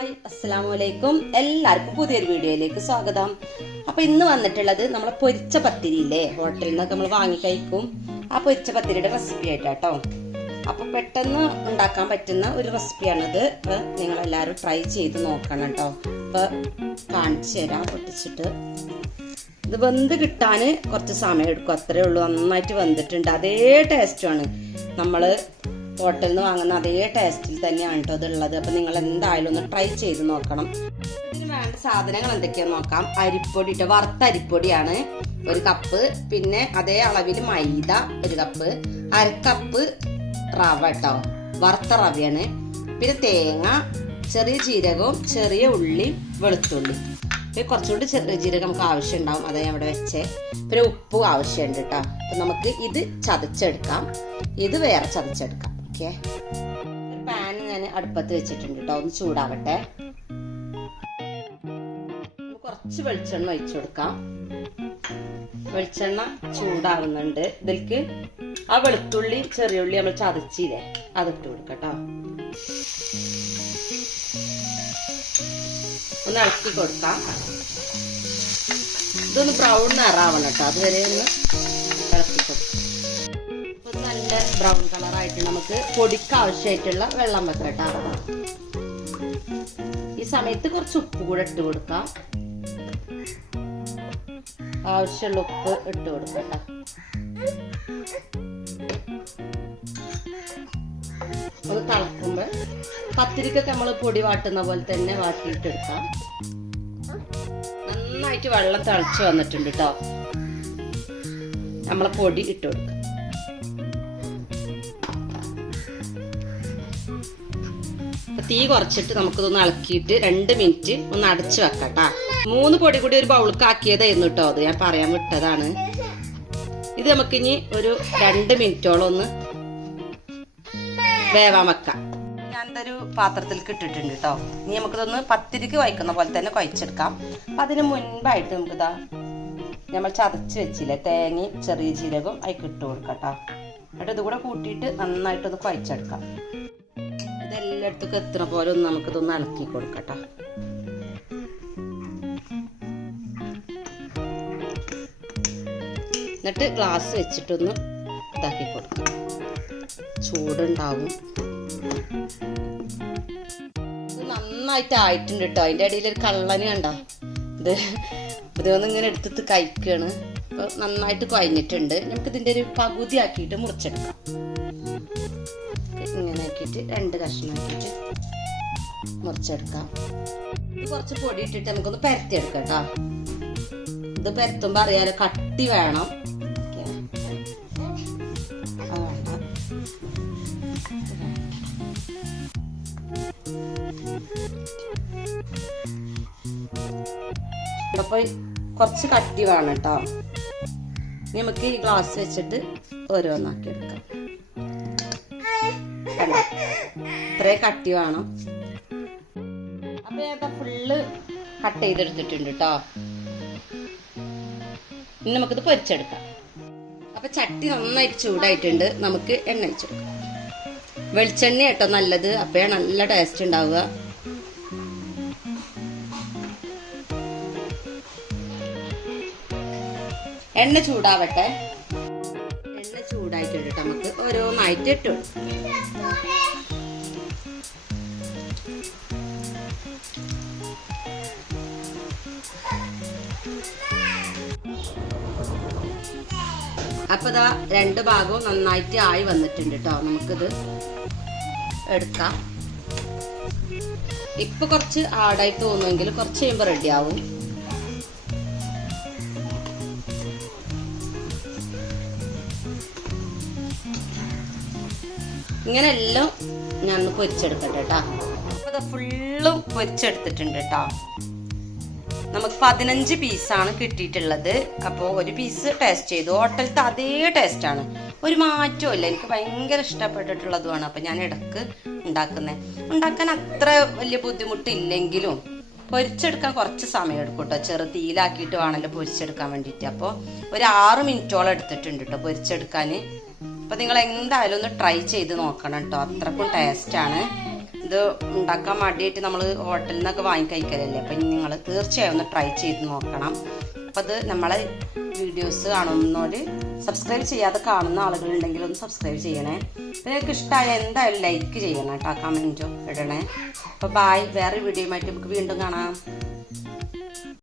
Hi അസ്സാം വലൈക്കും എല്ലാവർക്കും പുതിയൊരു വീഡിയോയിലേക്ക് സ്വാഗതം. അപ്പൊ ഇന്ന് വന്നിട്ടുള്ളത് നമ്മൾ പൊരിച്ച പത്തിരിയില്ലേ? ഹോട്ടലിൽ നിന്നൊക്കെ നമ്മൾ വാങ്ങി കഴിക്കും. ആ പൊരിച്ച പത്തിരിയുടെ റെസിപ്പി ആയിട്ടാട്ടോ. അപ്പൊ പെട്ടെന്ന് ഉണ്ടാക്കാൻ പറ്റുന്ന ഒരു റെസിപ്പിയാണിത് നിങ്ങൾ എല്ലാവരും ട്രൈ ചെയ്ത് നോക്കണം കേട്ടോ. അപ്പൊ കാണിച്ചു തരാം പൊട്ടിച്ചിട്ട്. ഇത് വെന്ത് കിട്ടാൻ കുറച്ച് സമയം എടുക്കും. അത്രേ ഉള്ളൂ. നന്നായിട്ട് വെന്തിട്ടുണ്ട്. അതേ ടേസ്റ്റുമാണ് നമ്മൾ ഹോട്ടലിൽ നിന്ന് വാങ്ങുന്ന അതേ ടേസ്റ്റിൽ തന്നെയാണ് കേട്ടോ ഇതുള്ളത്. അപ്പം നിങ്ങൾ എന്തായാലും ഒന്ന് ട്രൈ ചെയ്ത് നോക്കണം. ഇതിന് വേണ്ട സാധനങ്ങൾ എന്തൊക്കെയാണെന്ന് നോക്കാം. അരിപ്പൊടി കേട്ടോ വറുത്ത അരിപ്പൊടിയാണ് ഒരു കപ്പ്. പിന്നെ അതേ അളവിൽ മൈദ ഒരു കപ്പ്. അരക്കപ്പ് റവ കേട്ടോ വറുത്ത റവയാണ്. പിന്നെ തേങ്ങ ചെറിയ ജീരകവും ചെറിയ ഉള്ളി വെളുത്തുള്ളി. പിന്നെ കുറച്ചുകൂടി ചെറിയ ജീരകം നമുക്ക് ആവശ്യം ഉണ്ടാവും അത് ഇവിടെ വെച്ചേ. പിന്നെ ഉപ്പും ആവശ്യമുണ്ട് കേട്ടോ അപ്പൊ നമുക്ക് ഇത് ചതച്ചെടുക്കാം. ഇത് വേറെ ചതച്ചെടുക്കാം. ഒരു പാൻ ഞാൻ അടുപ്പത്ത് വെച്ചിട്ടുണ്ട് കേട്ടോ ഒന്ന് ചൂടാവട്ടെ. കുറച്ച് വെളിച്ചെണ്ണ ഒഴിച്ചു കൊടുക്കാം. വെളിച്ചെണ്ണ ചൂടാവുന്നുണ്ട്. ഇതിലേക്ക് ആ വെളുത്തുള്ളി ചെറിയ ഉള്ളി നമ്മൾ ചതച്ചില്ലേ അതിട്ട് കൊടുക്കട്ടോ ഒന്ന് ഇളക്കി കൊടുക്കാം. ഇതൊന്ന് ബ്രൗൺ നിറാവണം കേട്ടോ അതുവരെ ഒന്ന് നല്ല ബ്രൗൺ കളറായിട്ട് നമുക്ക് പൊടിക്ക് ആവശ്യമായിട്ടുള്ള വെള്ളം വെക്കാം കേട്ടോ. ഈ സമയത്ത് കുറച്ച് ഉപ്പ് കൂടെ ഇട്ട് കൊടുക്കാം. ആവശ്യമുള്ള ഉപ്പ് ഇട്ട് കൊടുക്കട്ട കേട്ടോ. ഒന്ന് തിളക്കുമ്പോൾ പത്തിരിക്കൊക്കെ നമ്മൾ പൊടി വാട്ടുന്ന പോലെ തന്നെ വാട്ടിയിട്ടെടുക്കാം നന്നായിട്ട് വെള്ളം തിളച്ച് വന്നിട്ടുണ്ട് കേട്ടോ. നമ്മളെ പൊടി ഇട്ട് തീ കുറച്ചിട്ട് നമുക്കിതൊന്ന് ഇളക്കിയിട്ട് രണ്ട് മിനിറ്റ് ഒന്ന് അടച്ചു വെക്കാം മൂന്ന് പൊടി കൂടി ഒരു ബൗൾക്ക് ആക്കിയതായിരുന്നു കേട്ടോ അത്. ഞാൻ പറയാൻ വിട്ടതാണ്. ഇത് നമുക്കിനി ഒരു രണ്ട് മിനിറ്റോളം ഒന്ന് വേവാൻ വെക്കാം. ഞാനൊരു പാത്രത്തിൽ ഇട്ടിട്ടുണ്ട് കേട്ടോ ഇനി നമുക്കിതൊന്ന് പത്തിരിക്ക് കുഴക്കുന്ന പോലെ തന്നെ കുഴച്ചെടുക്കാം. അപ്പം അതിന് മുൻപായിട്ട് നമുക്കിതാ നമ്മൾ ചതച്ച് വെച്ചില്ലേ തേങ്ങയും ചെറിയ ജീരകവും അതിൽ ഇട്ട് കൊടുക്കാം കേട്ടോ എന്നിട്ട് ഇതുകൂടെ കൂട്ടിയിട്ട് നന്നായിട്ടൊന്ന് കുഴച്ചെടുക്കാം. ഇതെല്ലായിടത്തേക്കും എത്ര പോലെ ഒന്ന് നമുക്കിതൊന്ന് ഇളക്കി കൊടുക്കട്ടോ. എന്നിട്ട് ഗ്ലാസ് വെച്ചിട്ടൊന്ന് ഇതാക്കി കൊടുക്കാം. ചൂടുണ്ടാവും. നന്നായിട്ട് ആയിട്ടുണ്ട് കേട്ടോ അതിന്റെ ഇടയിൽ ഒരു കള്ളന് കണ്ടോ? ഇത് ഇതൊന്നും ഇങ്ങനെ എടുത്തിട്ട് കഴിക്കുകയാണ് അപ്പോൾ നന്നായിട്ട് കുഴഞ്ഞിട്ടുണ്ട്. നമുക്ക് ഇതിന്റെ ഒരു പകുതി ആക്കിയിട്ട് മുറിച്ചെടുക്കാം. ഇങ്ങനെ രണ്ട് കഷ്ണമാക്കിയിട്ട് മുറിച്ചെടുക്കാം. കുറച്ച് പൊടി ഇട്ടിട്ട് നമുക്കൊന്ന് പരത്തിയെടുക്കാം കേട്ടോ. ഇത് പരത്തുമ്പോൾ അറിയാലോ കട്ടി വേണം. അപ്പൊ കുറച്ച് കട്ടി വേണം കേട്ടോ. നമുക്ക് ഈ ഗ്ലാസ് വെച്ചിട്ട് ഓരോന്നാക്കി എടുക്കാം. ഇത്രേ കട്ടി വേണം. അപ്പൊ ഞാൻ ഫുള്ള് കട്ട് ചെയ്തെടുത്തിട്ടുണ്ട് കേട്ടോ ഇനി നമുക്കിത് പൊരിച്ചെടുക്കാം. അപ്പൊ ചട്ടി നന്നായിട്ട് ചൂടായിട്ടുണ്ട്. നമുക്ക് എണ്ണ ഒഴിച്ചെടുക്കാം വെളിച്ചെണ്ണ കേട്ടോ നല്ലത്. അപ്പഴാ നല്ല ടേസ്റ്റ് ഉണ്ടാവുക. എണ്ണ ചൂടാവട്ടെ. എണ്ണ ചൂടായിട്ടുണ്ട് നമുക്ക് ഓരോന്നായിട്ട് ഇട്ട് അപ്പൊ ഇതാ രണ്ട് ഭാഗവും നന്നായിട്ട് ആയി വന്നിട്ടുണ്ട് കേട്ടോ നമുക്കിത് എടുക്കാം. ഇപ്പൊ കുറച്ച് ആടായി തോന്നുമെങ്കിൽ കുറച്ച് കഴിയുമ്പോൾ റെഡി ആവും. ഇങ്ങനെ എല്ലാം ഞാൻ പൊരിച്ചെടുക്കട്ടെ കേട്ടാ ഫുള്ളും പൊരിച്ചെടുത്തിട്ടുണ്ട് കേട്ടോ നമുക്ക് പതിനഞ്ച് പീസാണ് കിട്ടിയിട്ടുള്ളത്. അപ്പോൾ ഒരു പീസ് ടേസ്റ്റ് ചെയ്തു. ഹോട്ടലത്തെ അതേ ടേസ്റ്റാണ് ഒരു മാറ്റവും ഇല്ല. എനിക്ക് ഭയങ്കര ഇഷ്ടപ്പെട്ടിട്ടുള്ളതുമാണ്. അപ്പം ഞാൻ ഇടയ്ക്ക് ഉണ്ടാക്കുന്നത് ഉണ്ടാക്കാൻ അത്ര വലിയ ബുദ്ധിമുട്ടില്ലെങ്കിലും പൊരിച്ചെടുക്കാൻ കുറച്ച് സമയം എടുക്കും കേട്ടോ ചെറു തീയിലാക്കിയിട്ട് വേണമല്ലോ പൊരിച്ചെടുക്കാൻ വേണ്ടിയിട്ട്. അപ്പോൾ ഒരു ആറ് മിനിറ്റോളം എടുത്തിട്ടുണ്ട് കേട്ടോ പൊരിച്ചെടുക്കാൻ അപ്പോൾ നിങ്ങൾ എന്തായാലും ഒന്ന് ട്രൈ ചെയ്ത് നോക്കണം കേട്ടോ അത്രക്കും ടേസ്റ്റാണ് ഇത് ഉണ്ടാക്കാൻ വേണ്ടിയിട്ട് നമ്മൾ ഹോട്ടലിൽ നിന്നൊക്കെ വാങ്ങിക്കഴിക്കലല്ലേ? അപ്പം നിങ്ങൾ തീർച്ചയായും ഒന്ന് ട്രൈ ചെയ്ത് നോക്കണം. അപ്പം അത് നമ്മളെ വീഡിയോസ് കാണുന്നവർ സബ്സ്ക്രൈബ് ചെയ്യാതെ കാണുന്ന ആളുകളുണ്ടെങ്കിൽ ഒന്ന് സബ്സ്ക്രൈബ് ചെയ്യണേ. നിങ്ങൾക്ക് ഇഷ്ടമായ എന്തായാലും ലൈക്ക് ചെയ്യണം കേട്ടോ കമന്റോ ഇടണേ. അപ്പോൾ ബായ് വേറെ വീഡിയോ ആയിട്ട് നമുക്ക് വീണ്ടും കാണാം.